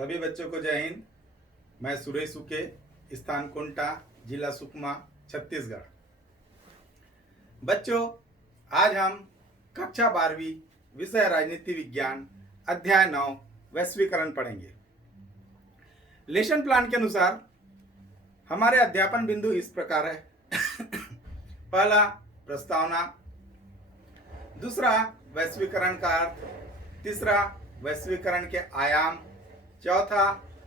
सभी बच्चों को जय हिंद। मैं सुरेश सुके, स्थान कुंटा, जिला सुकमा, छत्तीसगढ़। बच्चों, आज हम कक्षा 12वीं विषय राजनीति विज्ञान अध्याय 9 वैश्वीकरण पढ़ेंगे। लेसन प्लान के अनुसार हमारे अध्यापन बिंदु इस प्रकार है। पहला, प्रस्तावना। दूसरा, वैश्वीकरण का अर्थ। तीसरा, वैश्वीकरण के आयाम। चौथा,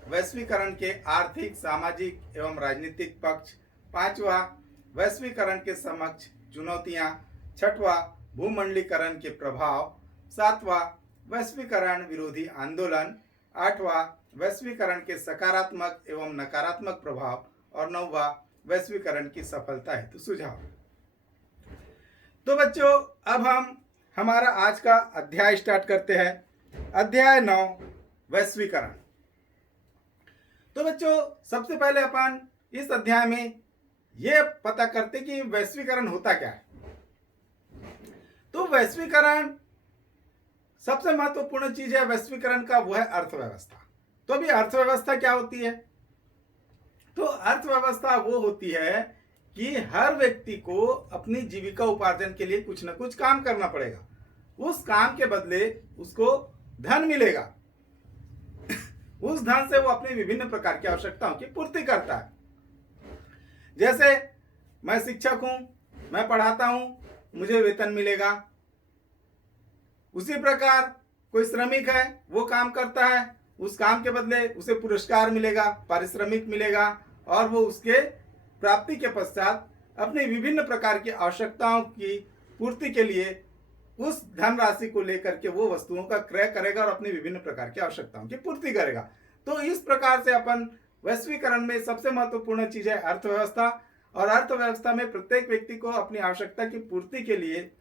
वैश्वीकरण के आर्थिक, सामाजिक एवं राजनीतिक पक्ष। पांचवा, वैश्वीकरण के समक्ष चुनौतियां। छठवां, भूमंडलीकरण के प्रभाव। सातवां, वैश्वीकरण विरोधी आंदोलन। आठवां, वैश्वीकरण के सकारात्मक एवं नकारात्मक प्रभाव। और नौवां, वैश्वीकरण की सफलता हेतु सुझाव। तो बच्चों, अब हम हमारा आज का अध्याय स्टार्ट करते हैं। अध्याय 9 वैश्वीकरण। तो बच्चों, सबसे पहले अपन इस अध्याय में यह पता करते कि वैश्वीकरण होता क्या है। तो वैश्वीकरण सबसे महत्वपूर्ण चीज है वैश्वीकरण का, वो है अर्थव्यवस्था। तो अभी अर्थव्यवस्था क्या होती है? तो अर्थव्यवस्था वो होती है कि हर व्यक्ति को अपनी जीविका उपार्जन के लिए कुछ न कुछ काम करना पड़ेगा। उस काम के बदले उसको धन मिलेगा। उस धन से वो अपनी विभिन्न प्रकार की आवश्यकताओं की पूर्ति करता है। जैसे मैं शिक्षक हूं, मैं पढ़ाता हूं, मुझे वेतन मिलेगा। उसी प्रकार कोई श्रमिक है, वो काम करता है, उस काम के बदले उसे पुरस्कार मिलेगा, पारिश्रमिक मिलेगा, और वो उसके प्राप्ति के पश्चात अपनी विभिन्न प्रकार की आवश्यकताओं की पूर्ति के लिए उस धनराशि को लेकर के वो वस्तुओं का क्रय करेगा और अपनी विभिन्न प्रकार की आवश्यकताओं की पूर्ति करेगा। तो इस प्रकार से अपन वैश्वीकरण में सबसे महत्वपूर्ण चीज है अर्थव्यवस्था। और अर्थव्यवस्था में प्रत्येक व्यक्ति को अपनी आवश्यकता की पूर्ति के लिए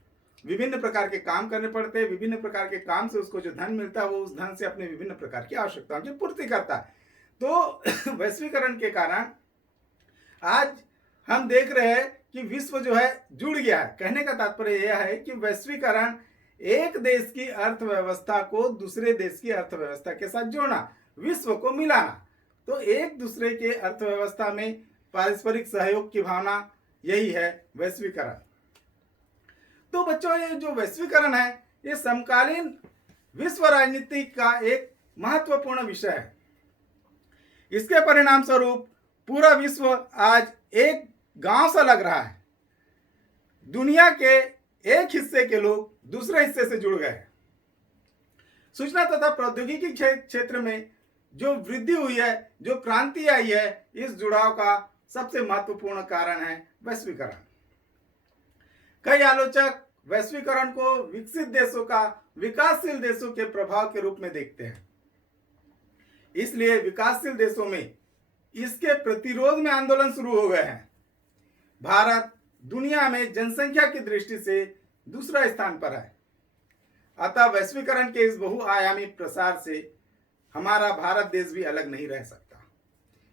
विभिन्न प्रकार के काम करने पड़ते हैं। विभिन्न प्रकार के काम से उसको जो धन मिलता है, वो उस धन से अपनी विभिन्न प्रकार की आवश्यकताओं की पूर्ति करता है। तो वैश्वीकरण के कारण आज हम देख रहे हैं कि विश्व जो है जुड़ गया है। कहने का तात्पर्य यह है कि वैश्वीकरण एक देश की अर्थव्यवस्था को दूसरे देश की अर्थव्यवस्था के साथ जोड़ना, विश्व को मिलाना। तो एक दूसरे के अर्थव्यवस्था में पारस्परिक सहयोग की भावना, यही है वैश्वीकरण। तो बच्चों, ये जो वैश्वीकरण है, ये समकालीन विश्व राजनीति का एक महत्वपूर्ण विषय है। इसके परिणाम स्वरूप पूरा विश्व आज एक गांव सा लग रहा है। दुनिया के एक हिस्से के लोग दूसरे हिस्से से जुड़ गए। सूचना तथा प्रौद्योगिकी क्षेत्र में जो वृद्धि हुई है, जो क्रांति आई है, इस जुड़ाव का सबसे महत्वपूर्ण कारण है वैश्वीकरण। कई आलोचक वैश्वीकरण को विकसित देशों का विकासशील देशों के प्रभाव के रूप में देखते हैं। इसलिए विकासशील देशों में इसके प्रतिरोध में आंदोलन शुरू हो गए हैं। भारत दुनिया में जनसंख्या की दृष्टि से दूसरा स्थान पर है। अतः वैश्वीकरण के इस बहुआयामी प्रसार से हमारा भारत देश भी अलग नहीं रह सकता।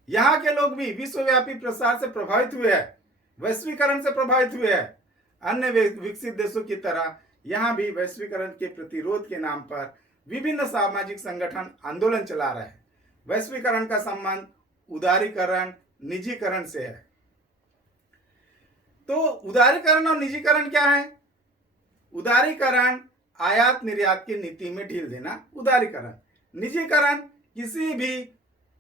यहाँ के लोग भी विश्वव्यापी प्रसार से प्रभावित हुए हैं, वैश्वीकरण से प्रभावित हुए हैं। अन्य विकसित देशों की तरह यहाँ भी वैश्वीकरण के प्रतिरोध के नाम पर विभिन्न सामाजिक संगठन आंदोलन चला रहे हैं। वैश्वीकरण का संबंध उदारीकरण, निजीकरण से है। तो उदारीकरण और निजीकरण क्या है? उदारीकरण आयात निर्यात की नीति में ढील देना उदारीकरण। निजीकरण किसी भी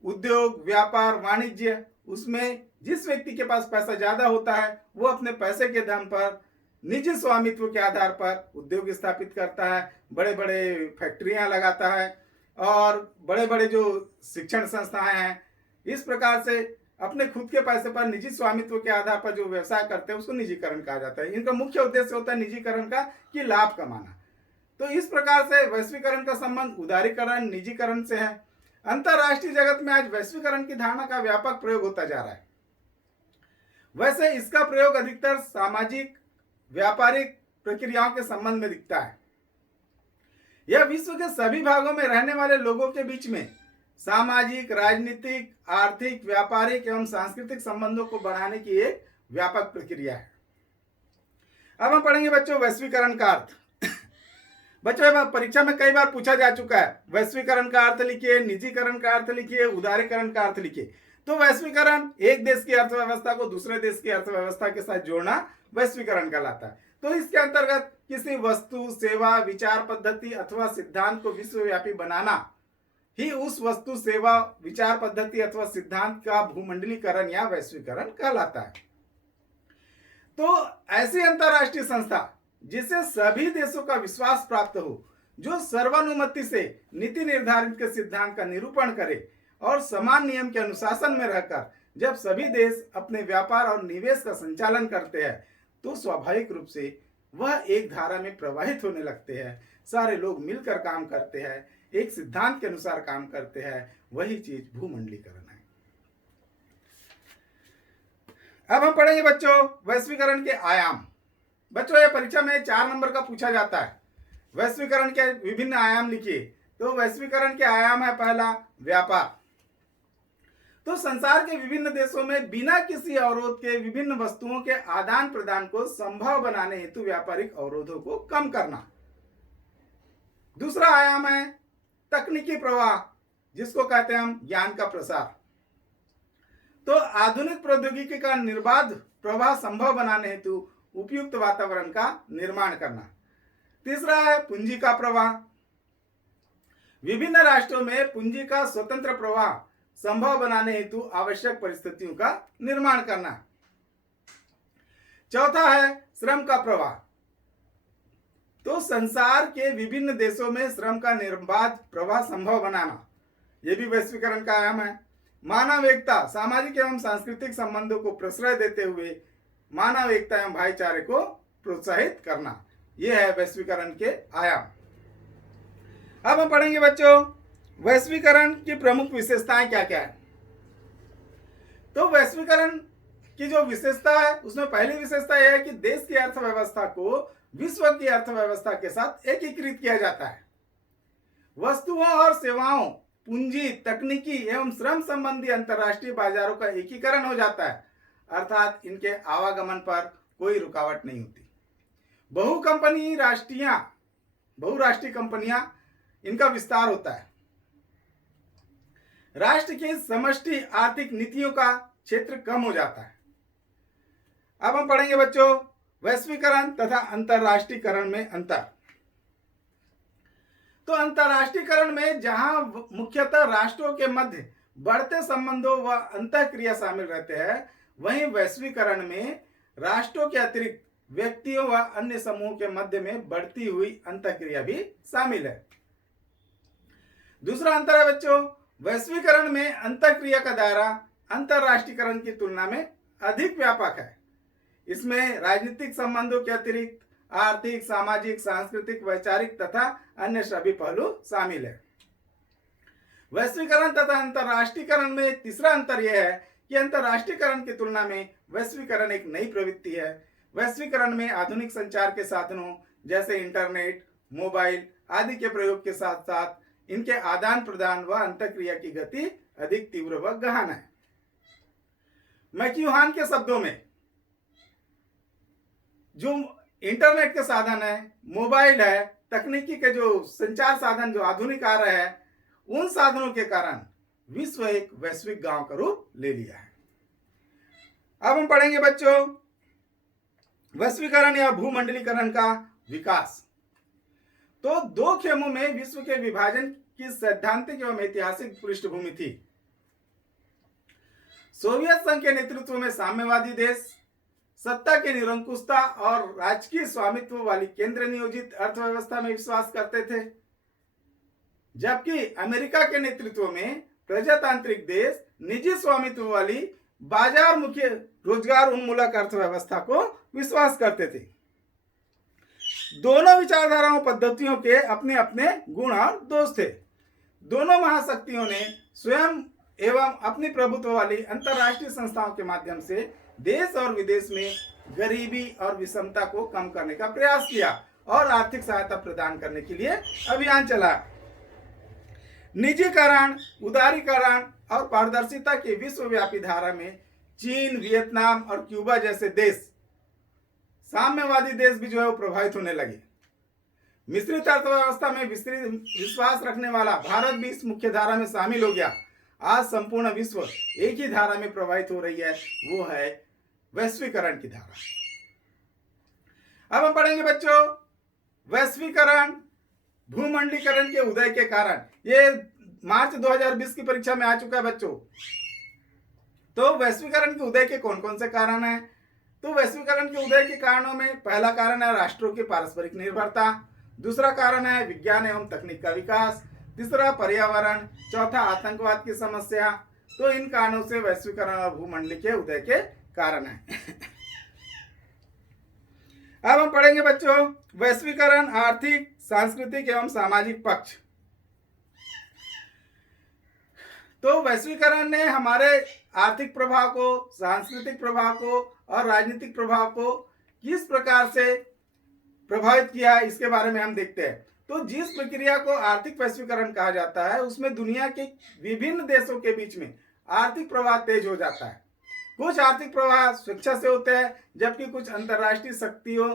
उद्योग, व्यापार, वाणिज्य, उसमें जिस व्यक्ति के पास पैसा ज्यादा होता है, वो अपने पैसे के दम पर निजी स्वामित्व के आधार पर उद्योग स्थापित करता है, बड़े बड़े फैक्ट्रियां लगाता है, और बड़े बड़े जो शिक्षण संस्थाएं हैं, इस प्रकार से अपने खुद के पैसे पर निजी स्वामित्व के आधार पर जो व्यवसाय करते हैं, उसको निजीकरण कहा जाता है। इनका मुख्य उद्देश्य होता है निजीकरण का कि लाभ कमाना। तो इस प्रकार से वैश्वीकरण का संबंध उदारीकरण, निजीकरण से है। अंतरराष्ट्रीय जगत में आज वैश्वीकरण की धारणा का व्यापक प्रयोग होता जा रहा है। वैसे इसका प्रयोग अधिकतर सामाजिक, व्यापारिक प्रक्रियाओं के संबंध में दिखता है। यह विश्व के सभी भागों में रहने वाले लोगों के बीच में सामाजिक, राजनीतिक, आर्थिक, व्यापारिक एवं सांस्कृतिक संबंधों को बढ़ाने की एक व्यापक प्रक्रिया है। अब हम पढ़ेंगे बच्चों वैश्वीकरण का अर्थ। बच्चों ये बात परीक्षा में कई बार पूछा जा चुका है, वैश्वीकरण का अर्थ लिखिए, निजीकरण का अर्थ लिखिए, उदारीकरण का अर्थ लिखिए। तो वैश्वीकरण एक देश की अर्थव्यवस्था को दूसरे देश की अर्थव्यवस्था के साथ जोड़ना वैश्वीकरण कहलाता है। तो इसके अंतर्गत किसी वस्तु, सेवा, विचार पद्धति अथवा सिद्धांत को विश्वव्यापी बनाना ही उस वस्तु, सेवा, विचार पद्धति अथवा सिद्धांत का भूमंडलीकरण या वैश्वीकरण कहलाता है। तो ऐसी अंतरराष्ट्रीय संस्था जिससे सभी देशों का विश्वास प्राप्त हो, जो सर्वानुमति से नीति निर्धारित के सिद्धांत का निरूपण करे और समान नियम के अनुशासन में रहकर जब सभी देश अपने व्यापार और निवेश का संचालन करते हैं तो स्वाभाविक रूप से वह एक धारा में प्रवाहित होने लगते हैं। सारे लोग मिलकर काम करते हैं, एक सिद्धांत के अनुसार काम करते हैं, वही चीज भूमंडलीकरण है। अब हम पढ़ेंगे बच्चों वैश्वीकरण के आयाम। बच्चों ये परीक्षा में 4 नंबर का पूछा जाता है। वैश्वीकरण के विभिन्न आयाम लिखिए। तो वैश्वीकरण के आयाम है पहला व्यापार। तो संसार के विभिन्न देशों में बिना किसी अवरोध के विभिन्न वस्तुओं के आदान प्रदान को संभव बनाने हेतु व्यापारिक अवरोधों को कम करना। दूसरा आयाम है तकनीकी प्रवाह, जिसको कहते हैं हम ज्ञान का प्रसार। तो आधुनिक प्रौद्योगिकी का निर्बाध प्रवाह संभव बनाने हेतु उपयुक्त वातावरण का निर्माण करना। तीसरा है पूंजी का प्रवाह। विभिन्न राष्ट्रों में पूंजी का स्वतंत्र प्रवाह संभव बनाने हेतु आवश्यक परिस्थितियों का निर्माण करना। चौथा है श्रम का प्रवाह। तो संसार के विभिन्न देशों में श्रम का निर्बाध प्रवाह संभव बनाना, यह भी वैश्वीकरण का आयाम है। मानव एकता, सामाजिक एवं सांस्कृतिक संबंधों को प्रश्रय देते हुए मानव एकता एवं भाईचारे को प्रोत्साहित करना, यह है वैश्वीकरण के आयाम। अब हम पढ़ेंगे बच्चों वैश्वीकरण की प्रमुख विशेषताएं क्या क्या है। तो वैश्वीकरण की जो विशेषता है उसमें पहली विशेषता यह है कि देश की अर्थव्यवस्था को विश्व की अर्थव्यवस्था के साथ एकीकृत किया जाता है। वस्तुओं और सेवाओं, पूंजी, तकनीकी एवं श्रम संबंधी अंतर्राष्ट्रीय बाजारों का एकीकरण हो जाता है, अर्थात इनके आवागमन पर कोई रुकावट नहीं होती। बहुराष्ट्रीय कंपनियां, इनका विस्तार होता है। राष्ट्र की समष्टि आर्थिक नीतियों का क्षेत्र कम हो जाता है। अब हम पढ़ेंगे बच्चों वैश्वीकरण तथा अंतरराष्ट्रीयकरण में अंतर। तो अंतरराष्ट्रीयकरण में जहां मुख्यतः राष्ट्रों के मध्य बढ़ते संबंधों व अंतःक्रिया शामिल रहते हैं, वहीं वैश्वीकरण में राष्ट्रों के अतिरिक्त व्यक्तियों व अन्य समूहों के मध्य में बढ़ती हुई अंतःक्रिया भी शामिल है। दूसरा अंतर है बच्चों वैश्वीकरण में अंतःक्रिया का दायरा अंतरराष्ट्रीयकरण की तुलना में अधिक व्यापक है। इसमें राजनीतिक संबंधों के अतिरिक्त आर्थिक, सामाजिक, सांस्कृतिक, वैचारिक तथा अन्य सभी पहलू शामिल है। वैश्वीकरण तथा अंतरराष्ट्रीयकरण में तीसरा अंतर यह है कि अंतरराष्ट्रीयकरण की तुलना में वैश्वीकरण एक नई प्रवृत्ति है। वैश्वीकरण में आधुनिक संचार के साधनों जैसे इंटरनेट, मोबाइल आदि के प्रयोग के साथ साथ इनके आदान प्रदान व अंतःक्रिया की गति अधिक तीव्र व गहन है। मैक्यूहान के शब्दों में जो इंटरनेट के साधन है, मोबाइल है, तकनीकी के जो संचार साधन जो आधुनिक आ रहे हैं, उन साधनों के कारण विश्व एक वैश्विक गांव का रूप ले लिया है। अब हम पढ़ेंगे बच्चों वैश्वीकरण या भूमंडलीकरण का विकास। तो 2 खेमों में विश्व के विभाजन की सैद्धांतिक एवं ऐतिहासिक पृष्ठभूमि थी। सोवियत संघ के नेतृत्व में साम्यवादी देश सत्ता की निरंकुशता और राजकीय स्वामित्व वाली केंद्र नियोजित अर्थव्यवस्था में विश्वास करते थे, जबकि अमेरिका के नेतृत्व में प्रजातांत्रिक देश निजी स्वामित्व वाली बाजार मुखी रोजगार उन्मूलक अर्थव्यवस्था को विश्वास करते थे। दोनों विचारधाराओं पद्धतियों के अपने अपने गुण और दोष थे। दोनों महाशक्तियों ने स्वयं एवं अपनी प्रभुत्व वाली अंतरराष्ट्रीय संस्थाओं के माध्यम से देश और विदेश में गरीबी और विषमता को कम करने का प्रयास किया और आर्थिक सहायता प्रदान करने के लिए अभियान चला। निजीकरण, उदारीकरण और पारदर्शिता की विश्वव्यापी धारा में चीन, वियतनाम और क्यूबा जैसे देश, साम्यवादी देश भी जो है वो प्रभावित होने लगे। मिश्रित अर्थव्यवस्था में विस्तृत विश्वास रखने वाला भारत भी इस मुख्य धारा में शामिल हो गया। आज संपूर्ण विश्व एक ही धारा में प्रवाहित हो रही है, वो है वैश्वीकरण की धारा। अब हम पढ़ेंगे बच्चों वैश्वीकरण भूमंडलीकरण के उदय के कारण। ये मार्च 2020 की परीक्षा में आ चुका है बच्चों। तो वैश्वीकरण के उदय के कौन कौन से कारण हैं? तो वैश्वीकरण के उदय के कारणों में पहला कारण है राष्ट्रों की पारस्परिक निर्भरता, दूसरा कारण है विज्ञान एवं तकनीक का विकास, तीसरा पर्यावरण, चौथा आतंकवाद की समस्या। तो इन कारणों से वैश्वीकरण और भूमंडली के उदय के कारण है। अब हम पढ़ेंगे बच्चों वैश्वीकरण आर्थिक, सांस्कृतिक एवं सामाजिक पक्ष। तो वैश्वीकरण ने हमारे आर्थिक प्रभाव को, सांस्कृतिक प्रभाव को और राजनीतिक प्रभाव को किस प्रकार से प्रभावित किया है, इसके बारे में हम देखते हैं। तो जिस प्रक्रिया को आर्थिक वैश्वीकरण कहा जाता है, उसमें दुनिया के विभिन्न देशों के बीच में आर्थिक प्रवाह तेज हो जाता है। कुछ आर्थिक प्रवाह स्वेच्छा से होते हैं, जबकि कुछ अंतर्राष्ट्रीय शक्तियों,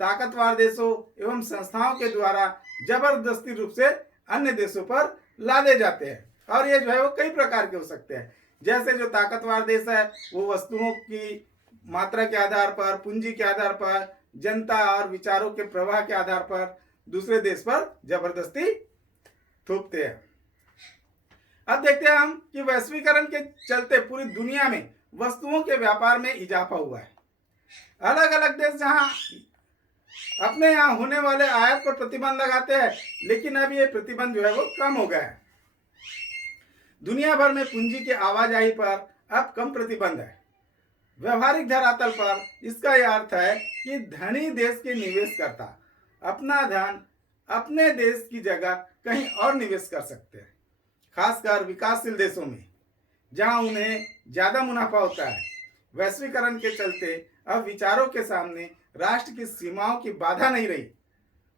ताकतवर देशों एवं संस्थाओं के द्वारा जबरदस्ती रूप से अन्य देशों पर लादे जाते हैं। और ये जो है वो कई प्रकार के हो सकते हैं। जैसे जो ताकतवर देश है वो वस्तुओं की मात्रा के आधार पर, पूंजी के आधार पर, जनता और विचारों के प्रवाह के आधार पर दूसरे देश पर जबरदस्ती थोपते हैं। अब देखते हैं हम कि वैश्वीकरण के चलते पूरी दुनिया में वस्तुओं के व्यापार में इजाफा हुआ है। अलग अलग देश जहां अपने यहाँ होने वाले आयात पर प्रतिबंध लगाते हैं, लेकिन अब ये प्रतिबंध जो है वो कम हो गया है। दुनिया भर में पूंजी की आवाजाही पर अब कम प्रतिबंध है। व्यवहारिक धरातल पर इसका यह अर्थ है कि धनी देश के निवेशकर्ता अपना धन अपने देश की जगह कहीं और निवेश कर सकते हैं, खासकर विकासशील देशों में जहां उन्हें ज्यादा मुनाफा होता है। वैश्वीकरण के चलते अब विचारों के सामने राष्ट्र की सीमाओं की बाधा नहीं रही,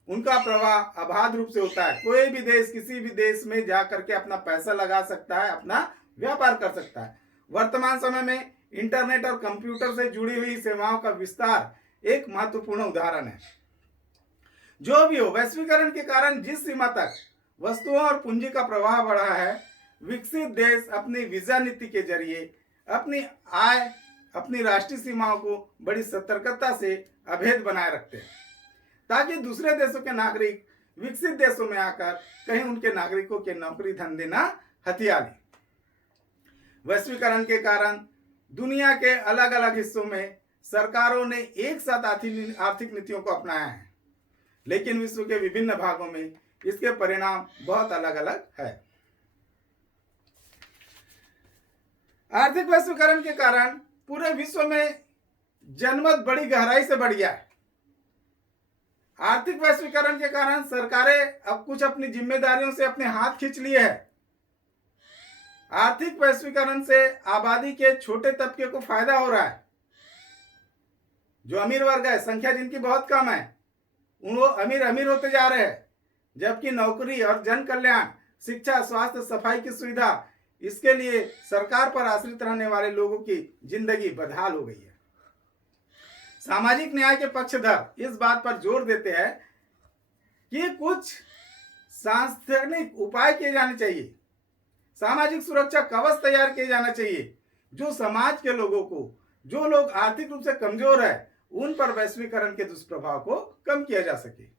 उनका प्रवाह अबाध रूप से होता है। कोई भी देश किसी भी देश में जा करके अपना पैसा लगा सकता है, अपना व्यापार कर सकता है। वर्तमान समय में इंटरनेट और कंप्यूटर से जुड़ी हुई सेवाओं का विस्तार एक महत्वपूर्ण उदाहरण है। जो भी हो, वैश्वीकरण के कारण जिस सीमा तक वस्तुओं और पूंजी का प्रवाह बढ़ा है, विकसित देश अपनी वीजा नीति के जरिए अपनी आय, अपनी राष्ट्रीय सीमाओं को बड़ी सतर्कता से अभेद बनाए रखते हैं, ताकि दूसरे देशों के नागरिक विकसित देशों में आकर कहीं उनके नागरिकों के नौकरी धंधे न हथिया लें। वैश्वीकरण के कारण दुनिया के अलग अलग हिस्सों में सरकारों ने एक साथ आर्थिक नीतियों को अपनाया है, लेकिन विश्व के विभिन्न भागों में इसके परिणाम बहुत अलग अलग है। आर्थिक वैश्वीकरण के कारण पूरे विश्व में जनमत बड़ी गहराई से बढ़ गया है। आर्थिक वैश्वीकरण के कारण सरकारें अब कुछ अपनी जिम्मेदारियों से अपने हाथ खींच लिए हैं। आर्थिक वैश्वीकरण से आबादी के छोटे तबके को फायदा हो रहा है। जो अमीर वर्ग है, संख्या जिनकी बहुत कम है, वो अमीर होते जा रहे हैं, जबकि नौकरी और जन कल्याण, शिक्षा, स्वास्थ्य, सफाई की सुविधा, इसके लिए सरकार पर आश्रित रहने वाले लोगों की जिंदगी बदहाल हो गई है। सामाजिक न्याय के पक्षधर इस बात पर जोर देते हैं कि कुछ सांस्थानिक उपाय किए जाने चाहिए, सामाजिक सुरक्षा कवच तैयार किए जाना चाहिए, जो समाज के लोगों को, जो लोग आर्थिक रूप से कमजोर है, उन पर वैश्वीकरण के दुष्प्रभाव को कम किया जा सके।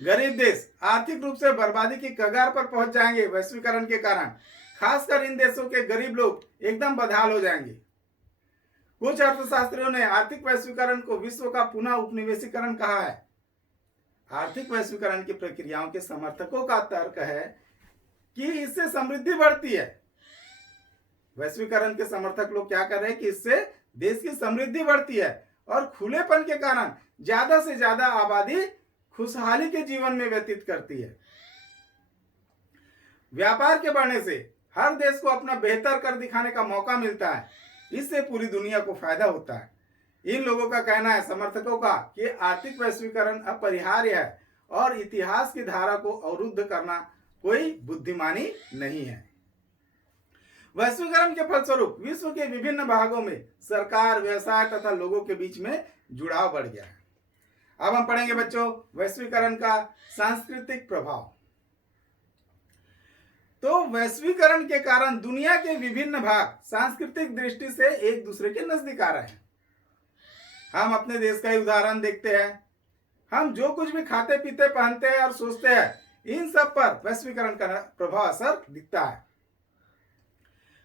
गरीब देश आर्थिक रूप से बर्बादी की कगार पर पहुंच जाएंगे वैश्वीकरण के कारण। खासकर इन देशों के गरीब लोग एकदम बदहाल हो जाएंगे। कुछ अर्थशास्त्रियों ने आर्थिक वैश्वीकरण को विश्व का पुनः उपनिवेशीकरण कहा है। आर्थिक वैश्वीकरण की प्रक्रियाओं के समर्थकों का तर्क है कि इससे समृद्धि बढ़ती है। वैश्वीकरण के समर्थक लोग क्या कर रहे हैं कि इससे देश की समृद्धि बढ़ती है और खुलेपन के कारण ज्यादा से ज्यादा आबादी खुशहाली के जीवन में व्यतीत करती है। व्यापार के बढ़ने से हर देश को अपना बेहतर कर दिखाने का मौका मिलता है, इससे पूरी दुनिया को फायदा होता है। इन लोगों का कहना है, समर्थकों का, कि आर्थिक वैश्वीकरण अपरिहार्य है और इतिहास की धारा को अवरुद्ध करना कोई बुद्धिमानी नहीं है। वैश्वीकरण के फलस्वरूप विश्व के विभिन्न भागों में सरकार, व्यवसाय तथा लोगों के बीच में जुड़ाव बढ़ गया है। अब हम पढ़ेंगे बच्चों वैश्वीकरण का सांस्कृतिक प्रभाव। तो वैश्वीकरण के कारण दुनिया के विभिन्न भाग सांस्कृतिक दृष्टि से एक दूसरे के नजदीक आ रहे हैं। हम अपने देश का ही उदाहरण देखते हैं। हम जो कुछ भी खाते पीते पहनते हैं और सोचते हैं, इन सब पर वैश्वीकरण का प्रभाव असर दिखता है।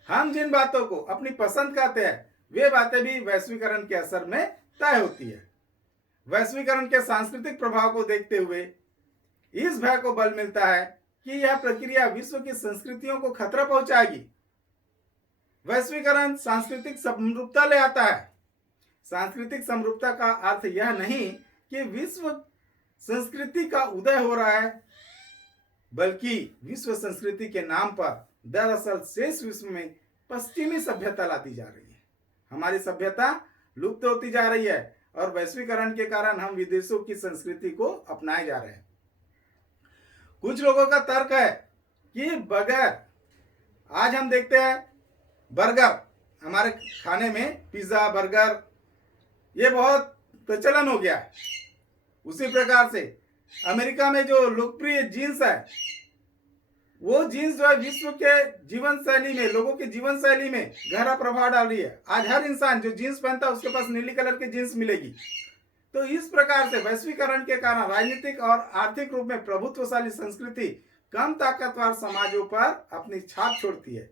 हम जिन बातों को अपनी पसंद करते हैं, वे बातें भी वैश्वीकरण के असर में तय होती है। वैश्वीकरण के सांस्कृतिक प्रभाव को देखते हुए इस भय को बल मिलता है कि यह प्रक्रिया विश्व की संस्कृतियों को खतरा पहुंचाएगी। वैश्वीकरण सांस्कृतिक समरूपता ले आता है। सांस्कृतिक समरूपता का अर्थ यह नहीं कि विश्व संस्कृति का उदय हो रहा है, बल्कि विश्व संस्कृति के नाम पर दरअसल शेष विश्व में पश्चिमी सभ्यता लाती जा रही है। हमारी सभ्यता लुप्त होती जा रही है और वैश्वीकरण के कारण हम विदेशों की संस्कृति को अपनाए जा रहे हैं। कुछ लोगों का तर्क है कि बगैर, आज हम देखते हैं बर्गर, हमारे खाने में पिज्जा बर्गर ये बहुत प्रचलन हो गया है। उसी प्रकार से अमेरिका में जो लोकप्रिय जीन्स है, वो जीन्स जो है विश्व के जीवन शैली में, लोगों की जीवन शैली में गहरा प्रभाव डाल रही है। आज हर इंसान जो जीन्स पहनता है उसके पास नीली कलर की जीन्स मिलेगी। तो इस प्रकार से वैश्वीकरण के कारण राजनीतिक और आर्थिक रूप में प्रभुत्वशाली संस्कृति कम ताकतवर समाजों पर अपनी छाप छोड़ती है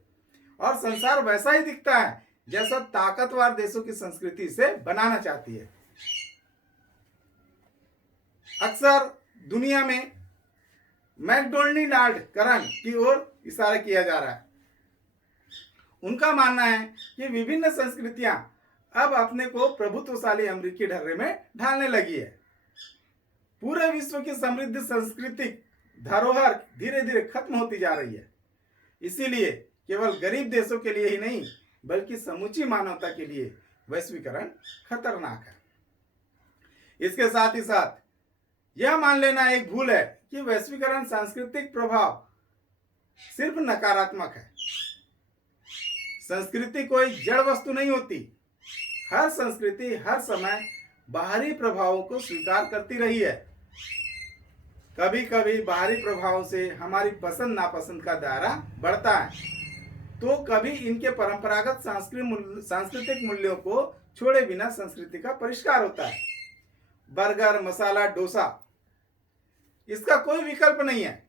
और संसार वैसा ही दिखता है जैसा ताकतवर देशों की संस्कृति इसे बनाना चाहती है। अक्सर दुनिया में मैकडोनाल्डकरण की ओर इशारा किया जा रहा है। उनका मानना है कि विभिन्न संस्कृतियां अब अपने को प्रभुत्वशाली अमेरिकी ढर्रे में ढालने लगी है। पूरे विश्व की समृद्ध सांस्कृतिक धरोहर धीरे धीरे खत्म होती जा रही है। इसीलिए केवल गरीब देशों के लिए ही नहीं, बल्कि समूची मानवता के लिए वैश्वीकरण खतरनाक है। इसके साथ ही साथ यह मान लेना एक भूल है कि वैश्वीकरण सांस्कृतिक प्रभाव सिर्फ नकारात्मक है। संस्कृति कोई जड़ वस्तु नहीं होती। हर संस्कृति हर समय बाहरी प्रभावों को स्वीकार करती रही है। कभी कभी बाहरी प्रभावों से हमारी पसंद नापसंद का दायरा बढ़ता है, तो कभी इनके परंपरागत सांस्कृतिक मूल्यों को छोड़े बिना संस्कृति का परिष्कार होता है। बर्गर, मसाला डोसा, इसका कोई विकल्प नहीं है।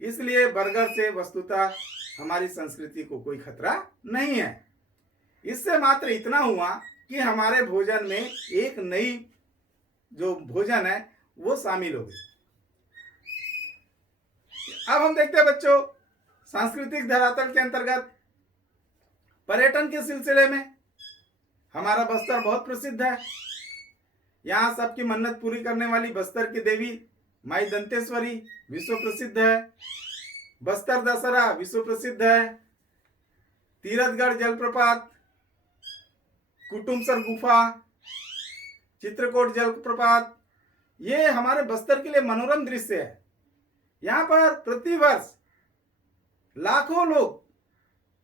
इसलिए बर्गर से वस्तुतः हमारी संस्कृति को कोई खतरा नहीं है। इससे मात्र इतना हुआ कि हमारे भोजन में एक नई जो भोजन है वो शामिल हो गई। अब हम देखते हैं बच्चों, सांस्कृतिक धरातल के अंतर्गत पर्यटन के सिलसिले में हमारा बस्तर बहुत प्रसिद्ध है। यहाँ सबकी मन्नत पूरी करने वाली बस्तर की देवी माई दंतेश्वरी विश्व प्रसिद्ध है। बस्तर दशहरा विश्व प्रसिद्ध है। तीरथगढ़ जलप्रपात, कुटुमसर गुफा, चित्रकूट जलप्रपात, ये हमारे बस्तर के लिए मनोरम दृश्य है। यहाँ पर प्रतिवर्ष लाखों लोग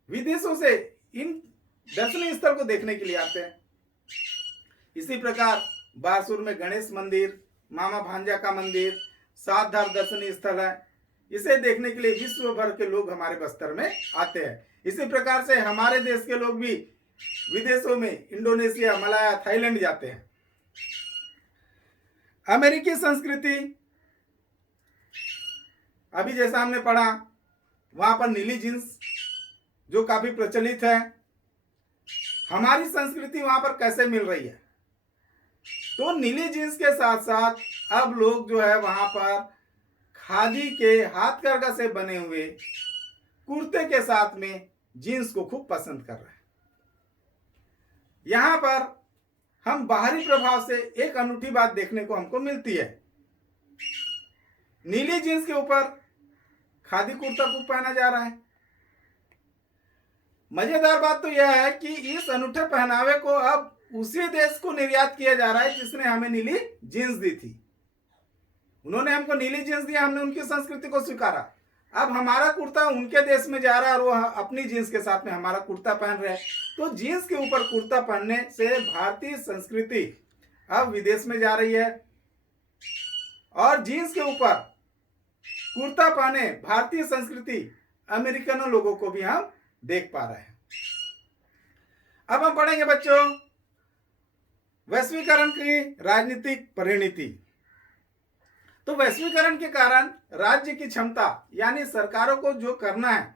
विदेशों से इन दर्शनीय स्थल को देखने के लिए आते हैं। इसी प्रकार बारसूर में गणेश मंदिर, मामा भांजा का मंदिर, सात धार दर्शनीय स्थल है। इसे देखने के लिए विश्व भर के लोग हमारे बस्तर में आते हैं। इसी प्रकार से हमारे देश के लोग भी विदेशों में इंडोनेशिया, मलाया, थाईलैंड जाते हैं। अमेरिकी संस्कृति, अभी जैसा हमने पढ़ा, वहां पर नीली जींस जो काफी प्रचलित है। हमारी संस्कृति वहां पर कैसे मिल रही है? तो नीली जींस के साथ साथ अब लोग जो है वहां पर खादी के हाथकरघा से बने हुए कुर्ते के साथ में जीन्स को खूब पसंद कर रहे हैं। यहां पर हम बाहरी प्रभाव से एक अनूठी बात देखने को हमको मिलती है। नीली जींस के ऊपर खादी कुर्ता खूब पहना जा रहा है। मजेदार बात तो यह है कि इस अनूठे पहनावे को अब उसी देश को निर्यात किया जा रहा है जिसने हमें नीली जींस दी थी। उन्होंने हमको नीली जींस दिया, हमने उनकी संस्कृति को स्वीकारा। अब हमारा कुर्ता उनके देश में जा रहा है और वो अपनी जींस के साथ में हमारा कुर्ता पहन रहे हैं। तो जींस के ऊपर कुर्ता पहनने से भारतीय संस्कृति अब विदेश में जा रही है। और जीन्स के ऊपर कुर्ता पहने भारतीय संस्कृति अमेरिकनों लोगों को भी हम देख पा रहे हैं। अब हम पढ़ेंगे बच्चों वैश्वीकरण की राजनीतिक परिणति। तो वैश्वीकरण के कारण राज्य की क्षमता यानी सरकारों को जो करना है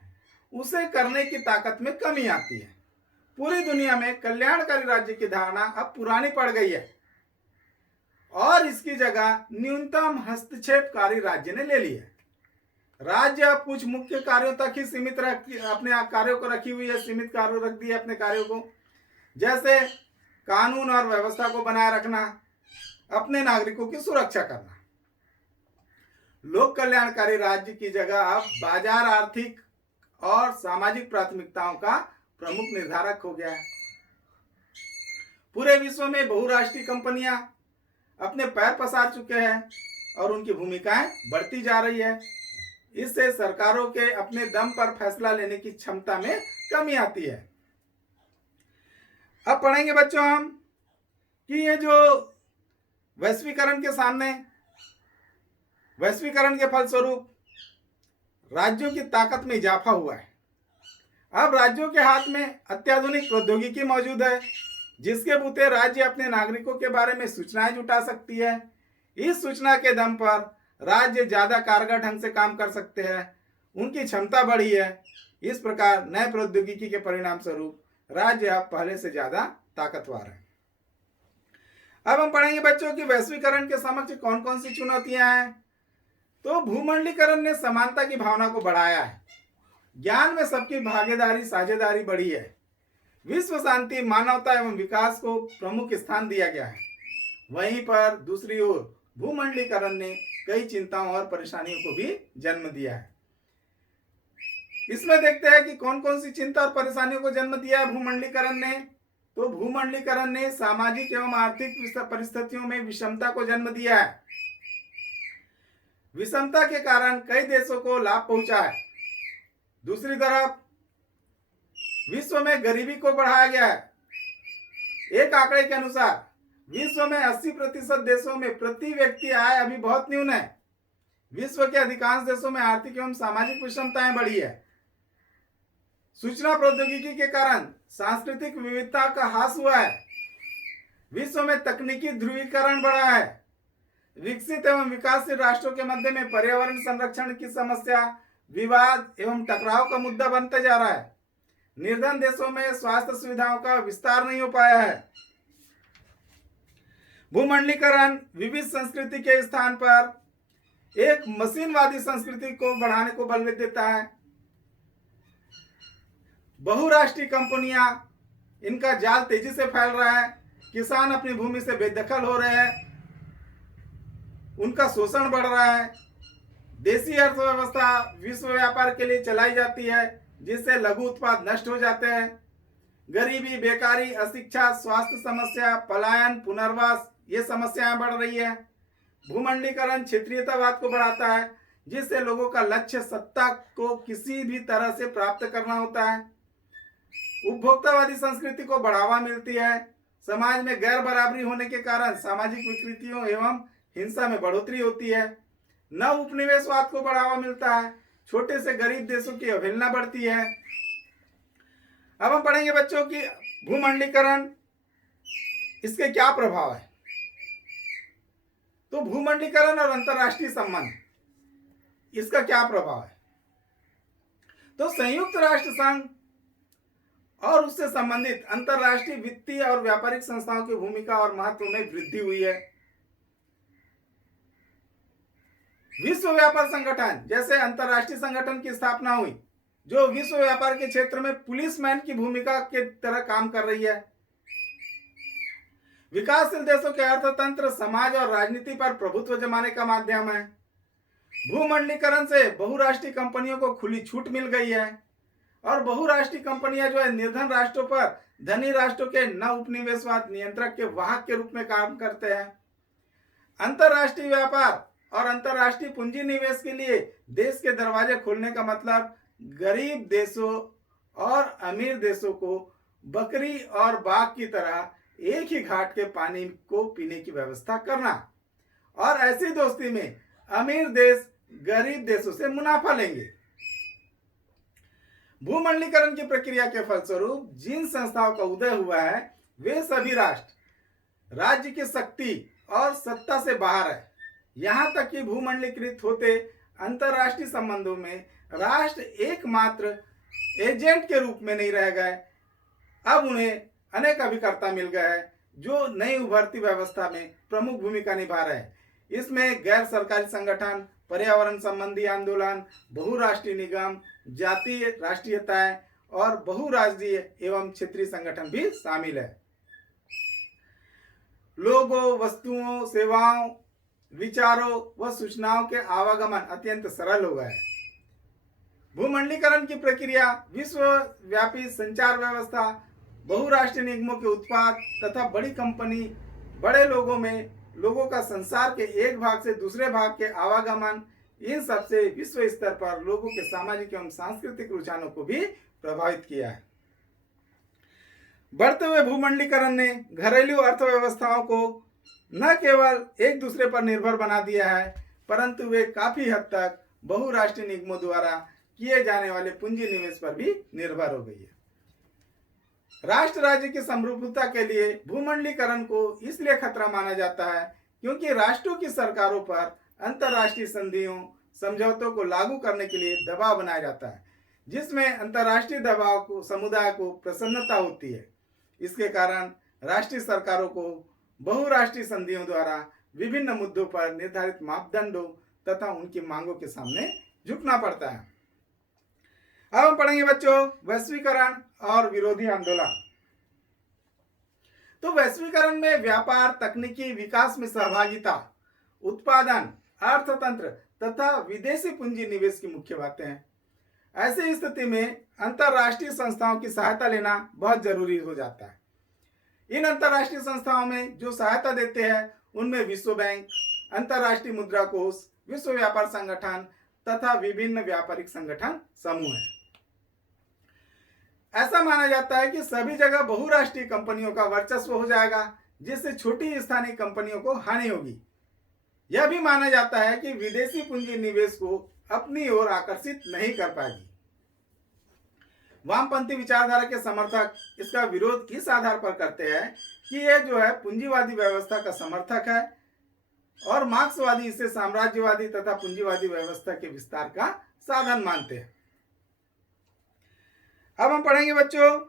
उसे करने की ताकत में कमी आती है। पूरी दुनिया में कल्याणकारी राज्य की धारणा अब पुरानी पड़ गई है और इसकी जगह न्यूनतम हस्तक्षेपकारी राज्य ने ले ली है। राज्य अब कुछ मुख्य कार्यों तक ही सीमित अपने कार्यों को रखी हुई है, सीमित कार्यों रख दिए अपने कार्यों को, जैसे कानून और व्यवस्था को बनाए रखना, अपने नागरिकों की सुरक्षा करना। लोक कल्याणकारी राज्य की जगह अब बाजार आर्थिक और सामाजिक प्राथमिकताओं का प्रमुख निर्धारक हो गया है। पूरे विश्व में बहुराष्ट्रीय कंपनियां अपने पैर पसार चुके हैं और उनकी भूमिकाएं बढ़ती जा रही है। इससे सरकारों के अपने दम पर फैसला लेने की क्षमता में कमी आती है। अब पढ़ेंगे बच्चों हम कि ये जो वैश्वीकरण के सामने वैश्वीकरण के फलस्वरूप राज्यों की ताकत में इजाफा हुआ है। अब राज्यों के हाथ में अत्याधुनिक प्रौद्योगिकी मौजूद है जिसके बूते राज्य अपने नागरिकों के बारे में सूचनाएं जुटा सकती है। इस सूचना के दम पर राज्य ज्यादा कारगर ढंग से काम कर सकते हैं, उनकी क्षमता बढ़ी है। इस प्रकार नए प्रौद्योगिकी के परिणाम स्वरूप राज्य अब पहले से ज्यादा ताकतवर है। अब हम पढ़ेंगे बच्चों की वैश्वीकरण के समक्ष कौन कौन सी चुनौतियां हैं। तो भूमंडलीकरण ने समानता की भावना को बढ़ाया है, ज्ञान में सबकी भागीदारी साझेदारी बढ़ी है, विश्व शांति मानवता एवं विकास को प्रमुख स्थान दिया गया है। वहीं पर दूसरी ओर भूमंडलीकरण ने कई चिंताओं और परेशानियों को भी जन्म दिया है। इसमें देखते हैं कि कौन कौन सी चिंता और परेशानियों को जन्म दिया है भूमंडलीकरण ने। तो भूमंडलीकरण ने सामाजिक एवं आर्थिक परिस्थितियों में विषमता को जन्म दिया है। विषमता के कारण कई देशों को लाभ पहुंचा है। दूसरी तरफ विश्व में गरीबी को बढ़ाया गया है। एक आंकड़े के अनुसार विश्व में 80% देशों में प्रति व्यक्ति आय अभी बहुत न्यून है। विश्व के अधिकांश देशों में आर्थिक एवं सामाजिक विषमताएं बढ़ी है। सूचना प्रौद्योगिकी के कारण सांस्कृतिक विविधता का ह्रास हुआ है। विश्व में तकनीकी ध्रुवीकरण बढ़ा है। विकसित एवं विकासशील राष्ट्रों के मध्य में पर्यावरण संरक्षण की समस्या विवाद एवं टकराव का मुद्दा बनता जा रहा है। निर्धन देशों में स्वास्थ्य सुविधाओं का विस्तार नहीं हो पाया है। भूमंडलीकरण विविध संस्कृति के स्थान पर एक मशीनवादी संस्कृति को बढ़ाने को बल देता है। बहुराष्ट्रीय कंपनियां इनका जाल तेजी से फैल रहा है। किसान अपनी भूमि से बेदखल हो रहे हैं, उनका शोषण बढ़ रहा है। देशी अर्थव्यवस्था विश्व व्यापार के लिए चलाई जाती है जिससे लघु उत्पाद नष्ट हो जाते हैं। गरीबी, बेकारी, अशिक्षा, स्वास्थ्य समस्या, पलायन, पुनर्वास ये समस्याएं बढ़ रही है। भूमंडलीकरण क्षेत्रीयतावाद को बढ़ाता है जिससे लोगों का लक्ष्य सत्ता को किसी भी तरह से प्राप्त करना होता है। उपभोक्तावादी संस्कृति को बढ़ावा मिलती है। समाज में गैर बराबरी होने के कारण सामाजिक विकृतियों एवं हिंसा में बढ़ोतरी होती है। नव उपनिवेशवाद को बढ़ावा मिलता है। छोटे से गरीब देशों की अवहेलना बढ़ती है। अब हम पढ़ेंगे बच्चों की भूमंडलीकरण इसके क्या प्रभाव है। तो भूमंडलीकरण और अंतरराष्ट्रीय संबंध इसका क्या प्रभाव है। तो संयुक्त राष्ट्र संघ और उससे संबंधित अंतरराष्ट्रीय वित्तीय और व्यापारिक संस्थाओं की भूमिका और महत्व में वृद्धि हुई है। विश्व व्यापार संगठन जैसे अंतरराष्ट्रीय संगठन की स्थापना हुई जो विश्व व्यापार के क्षेत्र में पुलिसमैन की भूमिका के तरह काम कर रही है। विकासशील देशों के अर्थतंत्र, समाज और राजनीति पर प्रभुत्व जमाने का माध्यम है। भूमंडलीकरण से बहुराष्ट्रीय कंपनियों को खुली छूट मिल गई है और बहुराष्ट्रीय कंपनियां जो है निर्धन राष्ट्रों पर धनी राष्ट्रों के नव उपनिवेशवाद नियंत्रक के वाहक के रूप में काम करते हैं। अंतरराष्ट्रीय व्यापार और अंतरराष्ट्रीय पूंजी निवेश के लिए देश के दरवाजे खोलने का मतलब गरीब देशों और अमीर देशों को बकरी और बाघ की तरह एक ही घाट के पानी को पीने की व्यवस्था करना और ऐसी दोस्ती में अमीर देश गरीब देशों से मुनाफा लेंगे। भूमंडलीकरण की प्रक्रिया के फलस्वरूप जिन संस्थाओं का उदय हुआ है वे सभी राष्ट्र राज्य की शक्ति और सत्ता से बाहर है। यहाँ तक कि भूमंडलीकृत होते अंतरराष्ट्रीय संबंधों में राष्ट्र एकमात्र एजेंट के रूप में नहीं रह गए, अब उन्हें अनेक अभिकर्ता मिल गए हैं जो नई उभरती व्यवस्था में प्रमुख भूमिका निभा रहे हैं। इसमें गैर सरकारी संगठन, पर्यावरण संबंधी आंदोलन, बहुराष्ट्रीय निगम, जातीय राष्ट्रीयताएं और बहुराज्यीय एवं क्षेत्रीय संगठन भी शामिल है। लोगों, वस्तुओं, सेवाओं, विचारों व सूचनाओं के आवागमन अत्यंत सरल हो गए। भूमंडलीकरण की प्रक्रिया विश्वव्यापी संचार व्यवस्था, बहुराष्ट्रीय निगमों के उत्पाद तथा बड़ी कंपनी, बड़े लोगों का संसार के एक भाग से दूसरे भाग के आवागमन, इन सबसे विश्व स्तर पर लोगों के सामाजिक एवं सांस्कृतिक रुझानों को भी प्रभावित किया है। बढ़ते हुए भूमंडलीकरण ने घरेलू अर्थव्यवस्थाओं को न केवल एक दूसरे पर निर्भर बना दिया है, परंतु वे काफी हद तक बहुराष्ट्रीय निगमों द्वारा किए जाने वाले पूंजी निवेश पर भी निर्भर हो गई है। राष्ट्र राज्य की समरूपता के लिए भूमंडलीकरण को इसलिए खतरा माना जाता है क्योंकि राष्ट्रों की सरकारों पर अंतर्राष्ट्रीय संधियों, समझौतों को लागू करने के लिए दबाव बनाया जाता है, जिसमें अंतर्राष्ट्रीय दबाव को समुदाय को प्रसन्नता होती है। इसके कारण राष्ट्रीय सरकारों को बहुराष्ट्रीय संधियों द्वारा विभिन्न मुद्दों पर निर्धारित मापदंडों तथा उनकी मांगों के सामने झुकना पड़ता है। अब हम पढ़ेंगे बच्चों वैश्वीकरण और विरोधी आंदोलन। तो वैश्वीकरण में व्यापार, तकनीकी विकास में सहभागिता, उत्पादन, अर्थतंत्र तथा विदेशी पूंजी निवेश की मुख्य बातें हैं। ऐसी स्थिति में अंतर्राष्ट्रीय संस्थाओं की सहायता लेना बहुत जरूरी हो जाता है। इन अंतर्राष्ट्रीय संस्थाओं में जो सहायता देते हैं उनमें विश्व बैंक, अंतर्राष्ट्रीय मुद्रा कोष, विश्व व्यापार संगठन तथा विभिन्न व्यापारिक संगठन समूह हैं। ऐसा माना जाता है कि सभी जगह बहुराष्ट्रीय कंपनियों का वर्चस्व हो जाएगा, जिससे छोटी स्थानीय कंपनियों को हानि होगी। यह भी माना जाता है कि विदेशी पूंजी निवेश को अपनी ओर आकर्षित नहीं कर पाएगी। वामपंथी विचारधारा के समर्थक इसका विरोध इस आधार पर करते हैं कि यह जो है पूंजीवादी व्यवस्था का समर्थक है और मार्क्सवादी इसे साम्राज्यवादी तथा पूंजीवादी व्यवस्था के विस्तार का साधन मानते हैं। अब हम पढ़ेंगे बच्चों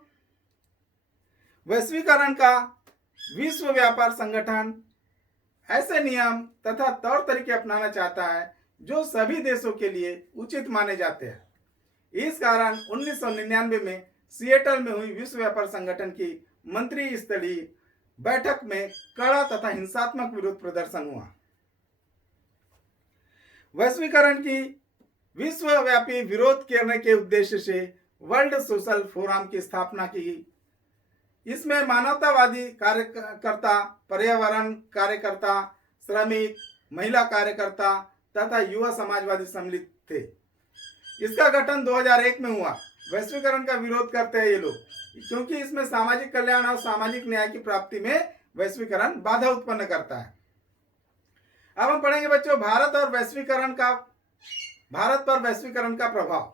वैश्वीकरण का विश्व व्यापार संगठन ऐसे नियम तथा तौर तरीके अपनाना चाहता है जो सभी देशों के लिए उचित माने जाते हैं। इस कारण 1999 में सिएटल में हुई विश्व व्यापार संगठन की मंत्री स्तरीय बैठक में कड़ा तथा हिंसात्मक विरोध प्रदर्शन हुआ। वैश्वीकरण की विश्वव्यापी विरोध करने के उद्देश्य से वर्ल्ड सोशल फोरम की स्थापना की। इसमें मानवतावादी कार्यकर्ता, पर्यावरण कार्यकर्ता, श्रमिक, महिला कार्यकर्ता तथा युवा समाजवादी सम्मिलित थे। इसका गठन 2001 में हुआ। वैश्वीकरण का विरोध करते हैं ये लोग क्योंकि इसमें सामाजिक कल्याण और सामाजिक न्याय की प्राप्ति में वैश्वीकरण बाधा उत्पन्न करता है। अब हम पढ़ेंगे बच्चों भारत पर वैश्वीकरण का प्रभाव।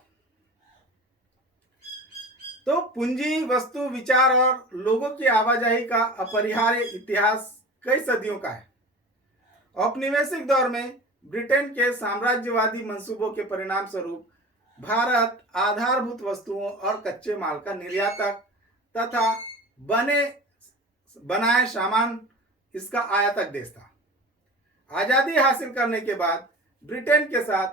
तो पूंजी, वस्तु, विचार और लोगों की आवाजाही का अपरिहार्य इतिहास कई सदियों का है। औपनिवेशिक दौर में ब्रिटेन के साम्राज्यवादी मंसूबों के परिणाम स्वरूप भारत आधारभूत वस्तुओं और कच्चे माल का निर्यातक तथा बनाए सामान इसका आयातक देश था। आजादी हासिल करने के बाद ब्रिटेन के साथ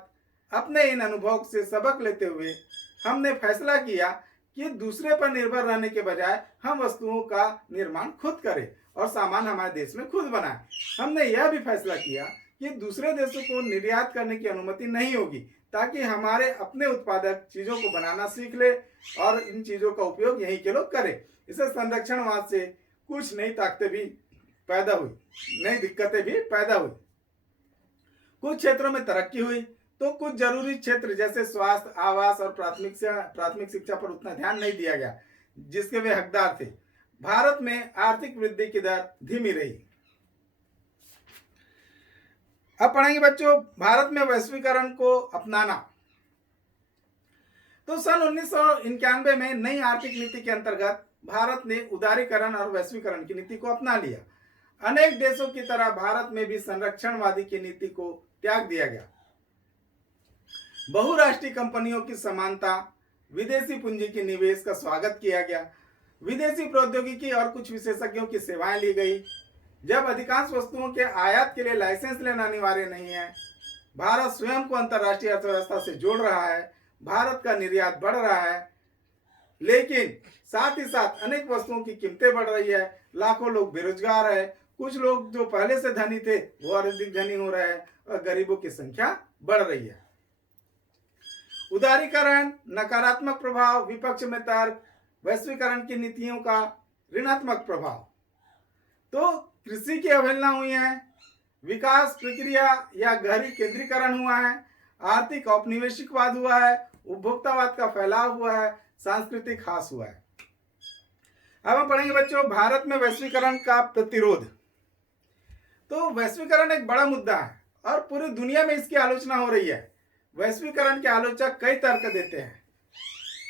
अपने इन अनुभव से सबक लेते हुए हमने फैसला किया कि दूसरे पर निर्भर रहने के बजाय हम वस्तुओं का निर्माण खुद करें और सामान हमारे देश में खुद बनाएं। हमने यह भी फैसला किया कि दूसरे देशों को निर्यात करने की अनुमति नहीं होगी ताकि हमारे अपने उत्पादक चीजों को बनाना सीख ले और इन चीजों का उपयोग यहीं के लोग करें। इसे संरक्षणवाद से कुछ नई ताकतें भी पैदा हुई, नई दिक्कतें भी पैदा हुई। कुछ क्षेत्रों में तरक्की हुई तो कुछ जरूरी क्षेत्र जैसे स्वास्थ्य, आवास और प्राथमिक शिक्षा पर उतना ध्यान नहीं दिया गया जिसके वे हकदार थे। भारत में आर्थिक वृद्धि की दर धीमी रही। अब पढ़ेंगे बच्चों भारत में वैश्वीकरण को अपनाना। तो सन 1991 में नई आर्थिक नीति के अंतर्गत भारत ने उदारीकरण और वैश्वीकरण की नीति को अपना लिया। अनेक देशों की तरह भारत में भी संरक्षणवादी की नीति को त्याग दिया गया। बहुराष्ट्रीय कंपनियों की समानता, विदेशी पूंजी की निवेश का स्वागत किया गया। विदेशी प्रौद्योगिकी और कुछ विशेषज्ञों की सेवाएं ली गई। जब अधिकांश वस्तुओं के आयात के लिए लाइसेंस लेना अनिवार्य नहीं है, भारत स्वयं को अंतर्राष्ट्रीय अर्थव्यवस्था से जोड़ रहा है। भारत का निर्यात बढ़ रहा है, लेकिन साथ ही साथ अनेक वस्तुओं की कीमतें बढ़ रही है। लाखों लोग बेरोजगार है। कुछ लोग जो पहले से धनी थे वो और अधिक धनी हो रहे हैं और गरीबों की संख्या बढ़ रही है। उदारीकरण, नकारात्मक प्रभाव, विपक्ष में तर्क, वैश्वीकरण की नीतियों का ऋणात्मक प्रभाव। तो कृषि की अवहेलना हुई है, विकास प्रक्रिया या गहरी केंद्रीकरण हुआ है, आर्थिक औपनिवेशिकवाद हुआ है, उपभोक्तावाद का फैलाव हुआ है, सांस्कृतिक ह्रास हुआ है। अब हम पढ़ेंगे बच्चों भारत में वैश्वीकरण का प्रतिरोध। तो वैश्वीकरण एक बड़ा मुद्दा है और पूरी दुनिया में इसकी आलोचना हो रही है। वैश्वीकरण के आलोचक कई तर्क देते हैं।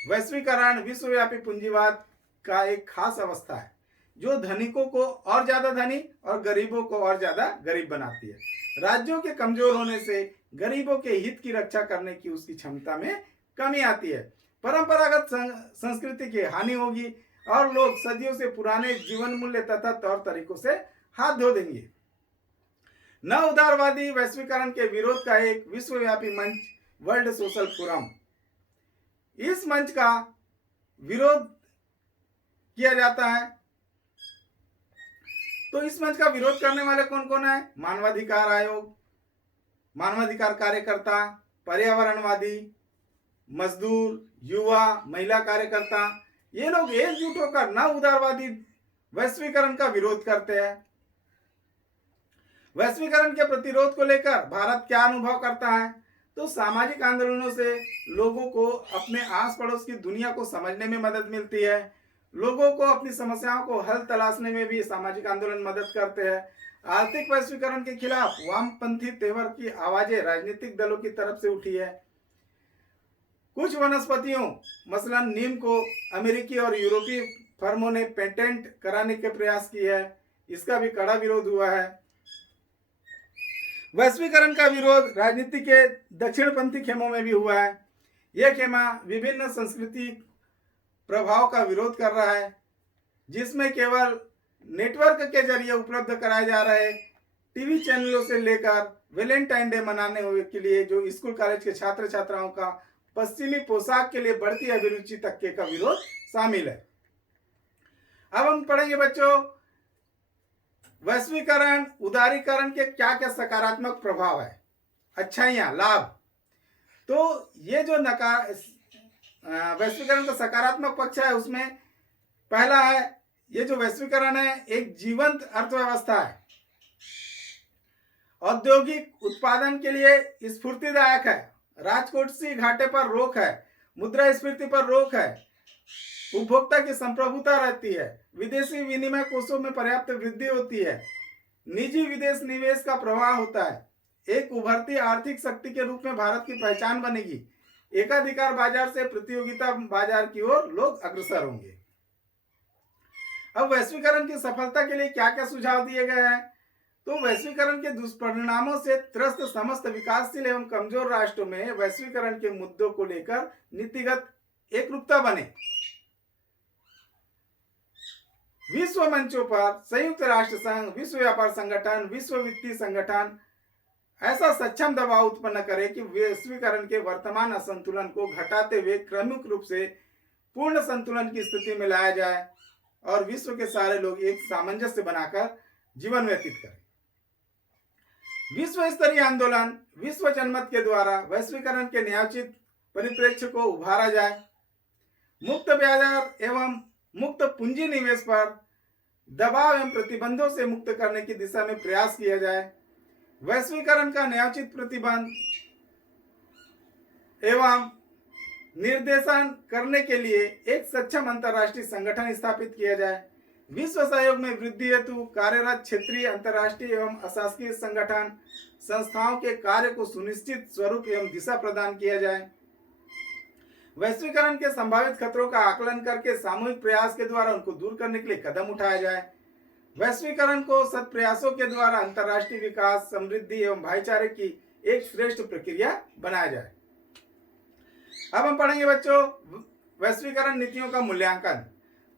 वैश्वीकरण विश्वव्यापी पूंजीवाद का एक खास अवस्था है जो धनिकों को और ज्यादा धनी और गरीबों को और ज्यादा गरीब बनाती है। राज्यों के कमजोर होने से गरीबों के हित की रक्षा करने की उसकी क्षमता में कमी आती है। परंपरागत संस्कृति की हानि होगी और लोग सदियों से पुराने जीवन मूल्य तथा तौर तरीकों से हाथ धो देंगे। नव उदारवादी वैश्वीकरण के विरोध का एक विश्वव्यापी मंच वर्ल्ड सोशल फोरम, इस मंच का विरोध किया जाता है। तो इस मंच का विरोध करने वाले कौन कौन है? मानवाधिकार आयोग, मानवाधिकार कार्यकर्ता, पर्यावरणवादी, मजदूर, युवा, महिला कार्यकर्ता, ये लोग एकजुट होकर नव उदारवादी वैश्वीकरण का विरोध करते हैं। वैश्वीकरण के प्रतिरोध को लेकर भारत क्या अनुभव करता है? तो सामाजिक आंदोलनों से लोगों को अपने आस पड़ोस की दुनिया को समझने में मदद मिलती है। लोगों को अपनी समस्याओं को हल तलाशने में भी सामाजिक आंदोलन मदद करते हैं। आर्थिक वैश्वीकरण के खिलाफ वामपंथी तेवर की आवाजें राजनीतिक दलों की तरफ से उठी है। कुछ वनस्पतियों मसलन नीम को अमेरिकी और यूरोपीय फर्मों ने पेटेंट कराने के प्रयास किए हैं, इसका भी कड़ा विरोध हुआ है। वैश्वीकरण का विरोध राजनीति के दक्षिणपंथी खेमों में भी हुआ है। यह खेमा विभिन्न संस्कृति प्रभाव का विरोध कर रहा है, जिसमें केवल नेटवर्क के जरिए उपलब्ध कराए जा रहे टीवी चैनलों से लेकर वैलेंटाइन डे मनाने के लिए जो स्कूल कॉलेज के छात्र छात्राओं का पश्चिमी पोशाक के लिए बढ़ती अभिरुचि तक के का विरोध शामिल है। अब हम पढ़ेंगे बच्चों वैश्वीकरण उदारीकरण के क्या क्या सकारात्मक प्रभाव है, अच्छाइयां, लाभ। तो ये जो वैश्वीकरण का सकारात्मक पक्ष है उसमें पहला है, ये जो वैश्वीकरण है एक जीवंत अर्थव्यवस्था है, औद्योगिक उत्पादन के लिए स्फूर्तिदायक है, राजकोषीय घाटे पर रोक है, मुद्रास्फीति पर रोक है, उपभोक्ता की संप्रभुता रहती है, विदेशी विनिमय कोषों में पर्याप्त वृद्धि होती है, निजी विदेश निवेश का प्रवाह होता है, एक उभरती आर्थिक शक्ति के रूप में भारत की पहचान बनेगी, एकाधिकार बाजार से प्रतियोगिता बाजार की ओर लोग अग्रसर होंगे। अब वैश्वीकरण की सफलता के लिए क्या क्या सुझाव दिए गए हैं? तो वैश्वीकरण के दुष्परिणामों से त्रस्त समस्त विकासशील एवं कमजोर राष्ट्रों में वैश्वीकरण के मुद्दों को लेकर नीतिगत एकरूपता बने। विश्व मंचों पर संयुक्त राष्ट्र संघ, विश्व व्यापार संगठन, विश्व वित्तीय संगठन ऐसा सक्षम दबाव उत्पन्न करे कि वैश्वीकरण के वर्तमान असंतुलन को घटाते हुए क्रमिक रूप से पूर्ण संतुलन की स्थिति में लाया जाए और विश्व के सारे लोग एक सामंजस्य बनाकर जीवन व्यतीत करें। विश्व स्तरीय आंदोलन विश्व जनमत के द्वारा वैश्वीकरण के न्यायोचित परिप्रेक्ष्य को उभारा जाए। मुक्त बाजार एवं मुक्त पूंजी निवेश पर दबाव एवं प्रतिबंधों से मुक्त करने की दिशा में प्रयास किया जाए। वैश्वीकरण का न्यायोचित प्रतिबंध एवं निर्देशन करने के लिए एक सक्षम अंतर्राष्ट्रीय संगठन स्थापित किया जाए। विश्व सहयोग में वृद्धि हेतु कार्यरत क्षेत्रीय, अंतर्राष्ट्रीय एवं अशासकीय संगठन संस्थाओं के कार्य को सुनिश्चित स्वरूप एवं दिशा प्रदान किया जाए। वैश्वीकरण के संभावित खतरों का आकलन करके सामूहिक प्रयास के द्वारा उनको दूर करने के लिए कदम उठाया जाए। वैश्वीकरण को सत प्रयासों के द्वारा अंतर्राष्ट्रीय विकास, समृद्धि एवं भाईचारे की एक श्रेष्ठ प्रक्रिया बनाया जाए। अब हम पढ़ेंगे बच्चों वैश्वीकरण नीतियों का मूल्यांकन।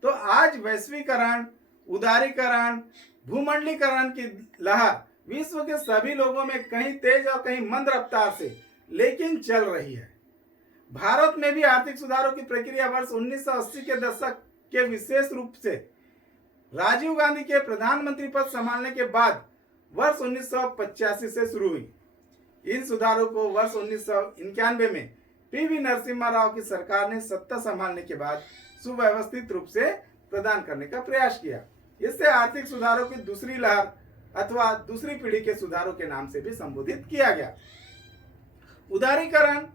तो आज वैश्वीकरण, उदारीकरण, भूमंडलीकरण की लहर विश्व के सभी लोगों में कहीं तेज और कहीं मंद रफ्तार से लेकिन चल रही है। भारत में भी आर्थिक सुधारों की प्रक्रिया वर्ष 1980 के दशक के विशेष रूप से राजीव गांधी के प्रधानमंत्री पद संभालने के बाद वर्ष 1985 से शुरू हुई। इन सुधारों को वर्ष 1991 में पीवी नरसिम्हा राव की सरकार ने सत्ता संभालने के बाद सुव्यवस्थित रूप से प्रदान करने का प्रयास किया। इससे आर्थिक सुधारों की दूसरी लहर अथवा दूसरी पीढ़ी के सुधारों के नाम से भी संबोधित किया गया। उदारीकरण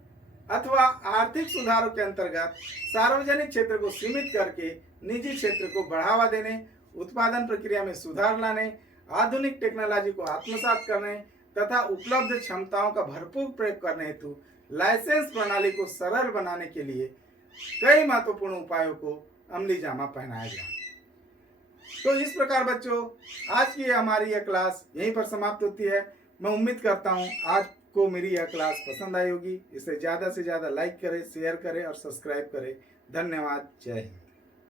अथवा आर्थिक सुधारों के अंतर्गत सार्वजनिक क्षेत्र को सीमित करके निजी क्षेत्र को बढ़ावा देने, उत्पादन प्रक्रिया में सुधार लाने, आधुनिक टेक्नोलॉजी को आत्मसात करने तथा उपलब्ध क्षमताओं का भरपूर प्रयोग करने हेतु लाइसेंस प्रणाली को सरल बनाने के लिए कई महत्वपूर्ण उपायों को अमली जामा पहनाया गया। तो इस प्रकार बच्चों आज की हमारी यह क्लास यहीं पर समाप्त होती है। मैं उम्मीद करता हूँ आज को मेरी यह क्लास पसंद आई होगी। इसे ज़्यादा से ज़्यादा लाइक करें, शेयर करें और सब्सक्राइब करें। धन्यवाद। जय हिंद।